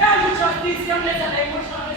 È la giustizia, non è emotional,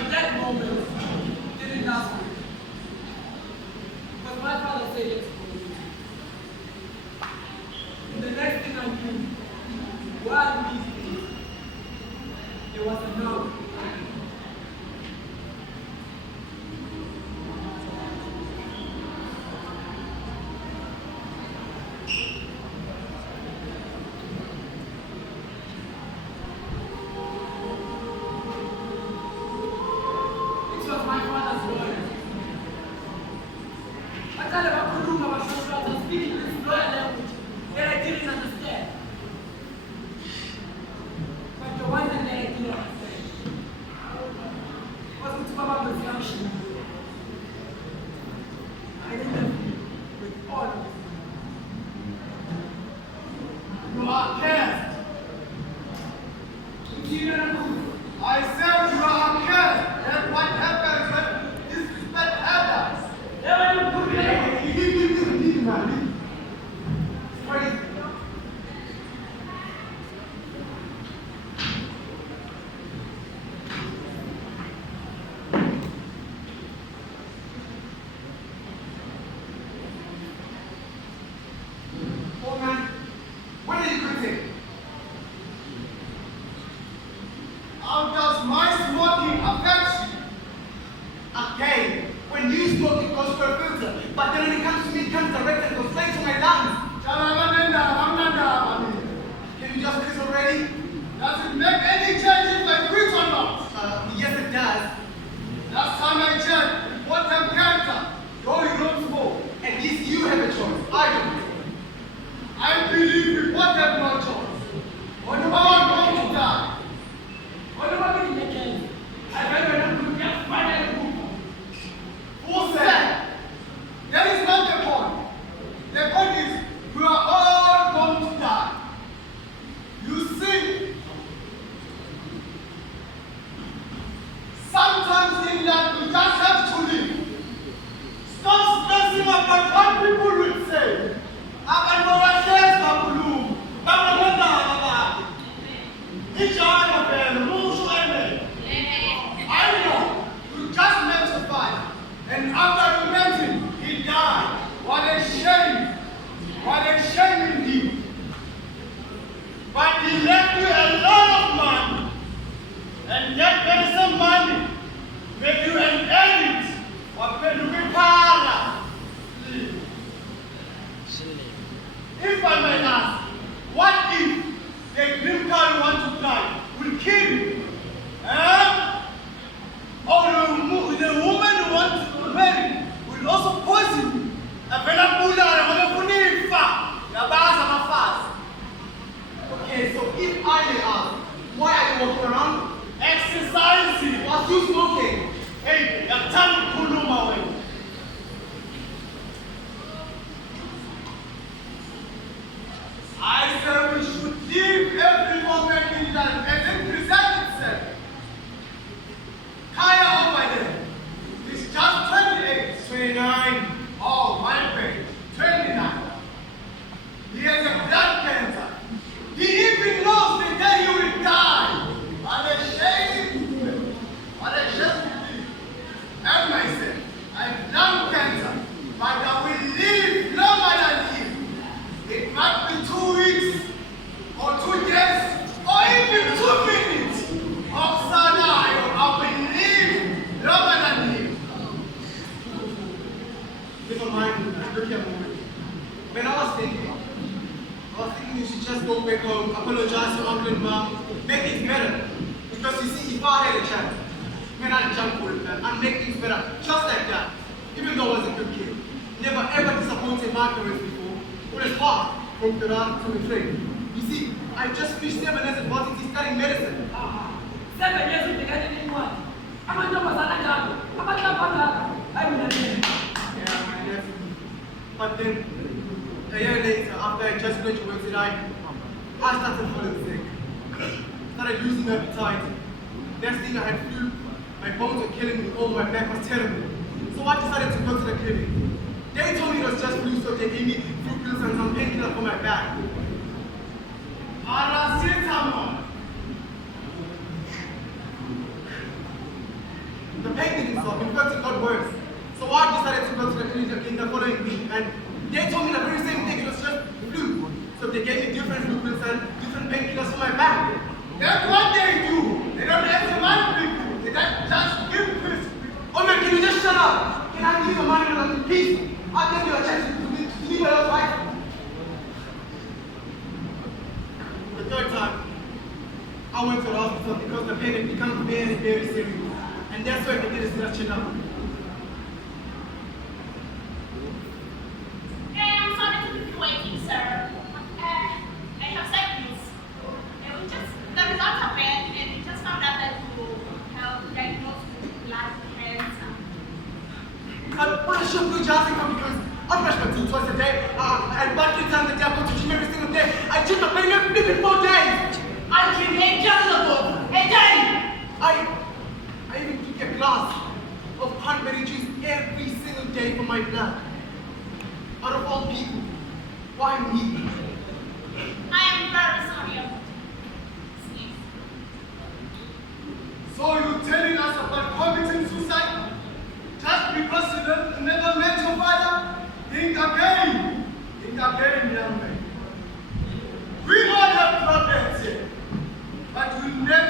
But that moment didn't last long. Because my father said yes for me. And the next thing I knew, while meeting, there was a no. It was my father's lawyer. I thought about Kuruma was speaking this lawyer language that I didn't understand. But the one that I did understand was with Baba Baziamshi. I did them with all of it. You are cursed. You don't know. I said you are cursed. That's what happens when disrespect happens. Never you put me. Leave, man. Crazy. Oh man, when did you quit? How does my smoking affect you? Again, when you smoke, it goes for a filter. But then when it comes to me, it comes direct and goes straight to my lungs. Can you just quit already? Does it make any change if I quit or not? Yes, it does. Last time I checked, what time cancer? No, you don't smoke. At least you have a choice. I don't. I believe we both have no choice. One of our going to die. What about me in the case? I read when I'm going to get finally move. Who said? That is not the point. The point is, we are all going to die. You see, sometimes in life you just have to live. Stop stressing about what people will say. I know, you just met your father, and after you met him, he died. What a shame! What a shame indeed! But he left you a lot of money, and that medicine money made you an elite of Pelukipara. If I may ask, what if the green car you want to drive will kill you? Or the woman you want to marry will also poison you? Okay, so if I may ask, why are you walking around? Exercising. While you smoking? Hey, you're turning Kuluma away. I said we should live every moment in life and then present itself. Kaya over there is just 28. 29. Oh, my friend, 29. He has a blood cancer. He even knows the day he will die. What a shame. What a shame. And myself, I have lung cancer, but I will live longer than him. It might be 2 weeks, or 2 days, or even 2 minutes of Sanai. I will live longer than him. Never mind, look here, moment. When I was thinking you should just go back home, apologize to uncle and mom, make things better. Because you see, if I had a chance, man, I'd jump for it, man. I'd make things better, just like that. Even though I was a good kid. Never ever disappointed my parents before. But it's hard from Quran to the train. You see, I just finished 7 years at Washington studying medicine. 7 years with the guy didn't want. I'm a job as an adult. I'm a job I'm in a day. Yeah, man, definitely. But then, a year later, after I just graduated, I started falling sick. Started losing appetite. Next thing I had flu. My bones were killing me. Oh, my back was terrible. So I decided to go to the clinic. They told me it was just flu, so they gave me flu pills and some painkiller for my back. Paracetamol. I went to the hospital because the pain had become very, very serious. And that's why they did a searching up. I'm sorry to keep you waiting, sir. I have sad news. The results are bad, and we just found out that you have diagnosed with blood cancer. But why should we just because I brush my teeth twice a day, and back in time the devil to gym every single day. I check the pain every 4 days. I drink 8 gallons a day. I even drink a glass of cranberry juice every single day for my blood. Out of all people, why me? I am very sorry about it. So you're telling us about committing suicide? Just because you never met your father? Think again. Think again, young man. We all have problems here, but we never